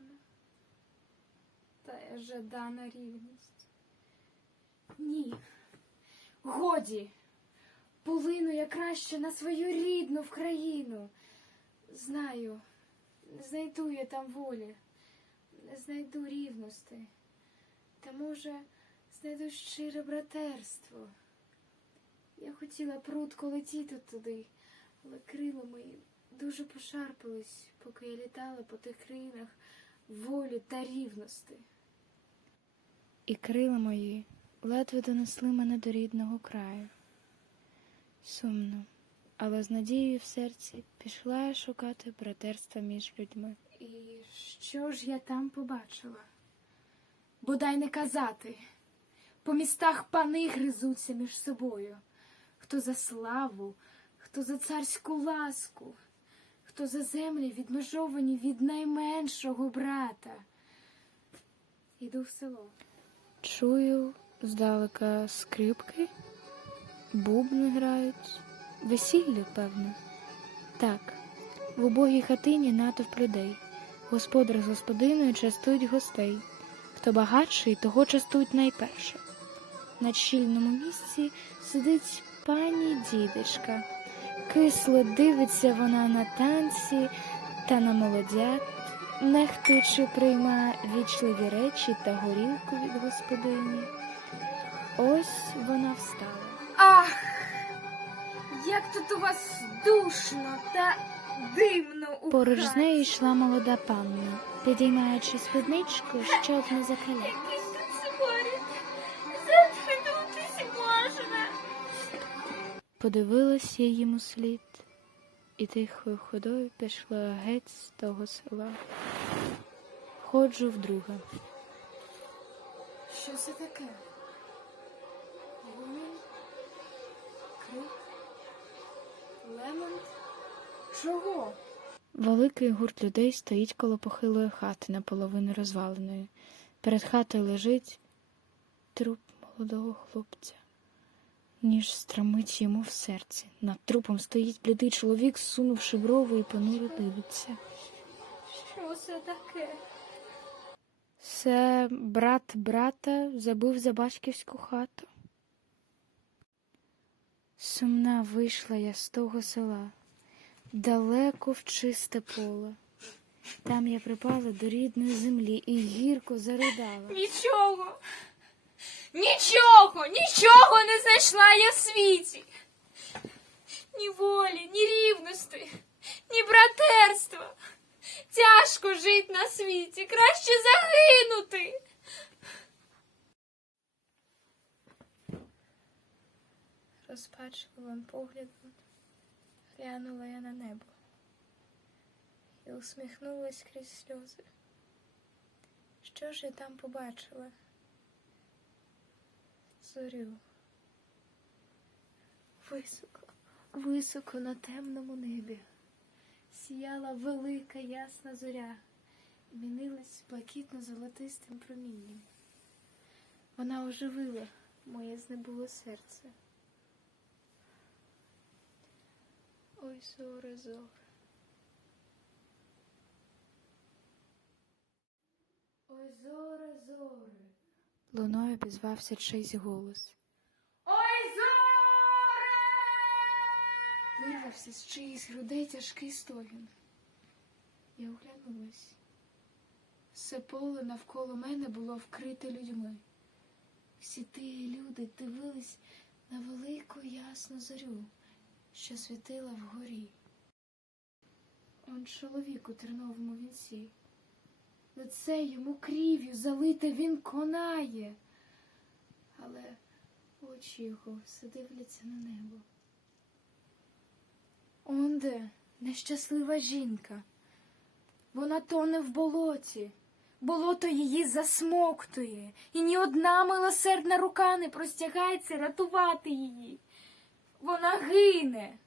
вона? Та жадана рівність. Ні. Годі. Полину я краще на свою рідну в країну. Знаю, не знайду я там волі, не знайду рівності. Та може знайду щире братерство. Я хотіла прудко летіти туди, але крила мої дуже пошарпались, поки я літала по тих країнах волі та рівності. І крила мої ледве донесли мене до рідного краю. Сумно, але з надією в серці пішла я шукати братерства між людьми. І що ж я там побачила? Бодай не казати. По містах пани гризуться між собою. Хто за славу, хто за царську ласку, хто за землі відмежовані від найменшого брата. Іду в село. Чую здалека скрипки, бубни грають, весілля, певно. Так, в убогій хатині натовп людей. Господар з господиною частують гостей. Хто багатший, того частують найперше. На щільному місці сидить пані дідечка. Кисло дивиться вона на танці та на молодят, нехтуючи прийма вічливі речі та горілку від господині. Ось вона встала. Ах, як тут у вас душно та димно у Поруч з нею йшла молода панна, підіймаючи спідничку, щоб не закаляти. Подивилась я їм у слід, і тихою ходою пішла геть з того села. Ходжу вдруге. Що це таке? Гомін? Крик? Лемонт? Чого? Великий гурт людей стоїть коло похилої хати наполовину розваленої. Перед хатою лежить труп молодого хлопця. Ніж страмить йому в серці. Над трупом стоїть блідий чоловік, сунувши брови і понуро дивиться. Що це таке? Це брат брата забив за батьківську хату. Сумна вийшла я з того села, далеко в чисте поле. Там я припала до рідної землі і гірко заридала. Нічого. Нічого, нічого не знайшла я в світі. Ні волі, ні рівності, ні братерства. Тяжко жить на світі, краще загинути. Розпачливим поглядом глянула я на небо і усміхнулась крізь сльози. Що ж я там побачила? Зорю. Високо, високо на темному небі. Сіяла велика ясна зоря і мінилась блакитно-золотистим промінням. Вона оживила моє знебуле серце. Ой, зоре, зоре. Ой, зоре, зоре. Луною обізвався чийсь голос. Ой, зоре! Вирвався з чиїсь грудей тяжкий стогін. Я оглянулась. Все поле навколо мене було вкрите людьми. Всі ті люди дивились на велику ясну зорю, що світила вгорі. Он чоловік у терновому вінці. Лице йому крів'ю залите він конає, але очі його все дивляться на небо. Онде нещаслива жінка. Вона тоне в болоті, болото її засмоктує, і ні одна милосердна рука не простягається рятувати її. Вона гине.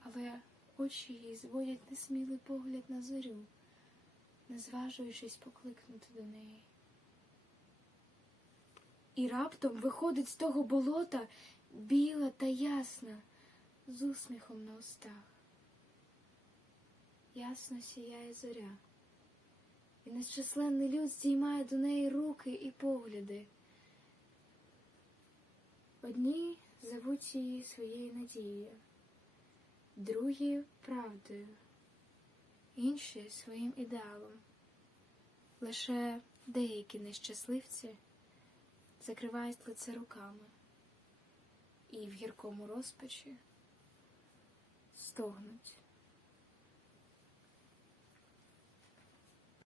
Але очі її зводять несмілий погляд на зорю не зважуючись покликнути до неї. І раптом виходить з того болота біла та ясна, з усміхом на устах. Ясно сіяє зоря. і нещасленний люд здіймає до неї руки і погляди. Одні зовуть її своєю надією, другі правдою, інші своїм ідеалом. Лише деякі нещасливці закривають лице руками і в гіркому розпачі стогнуть.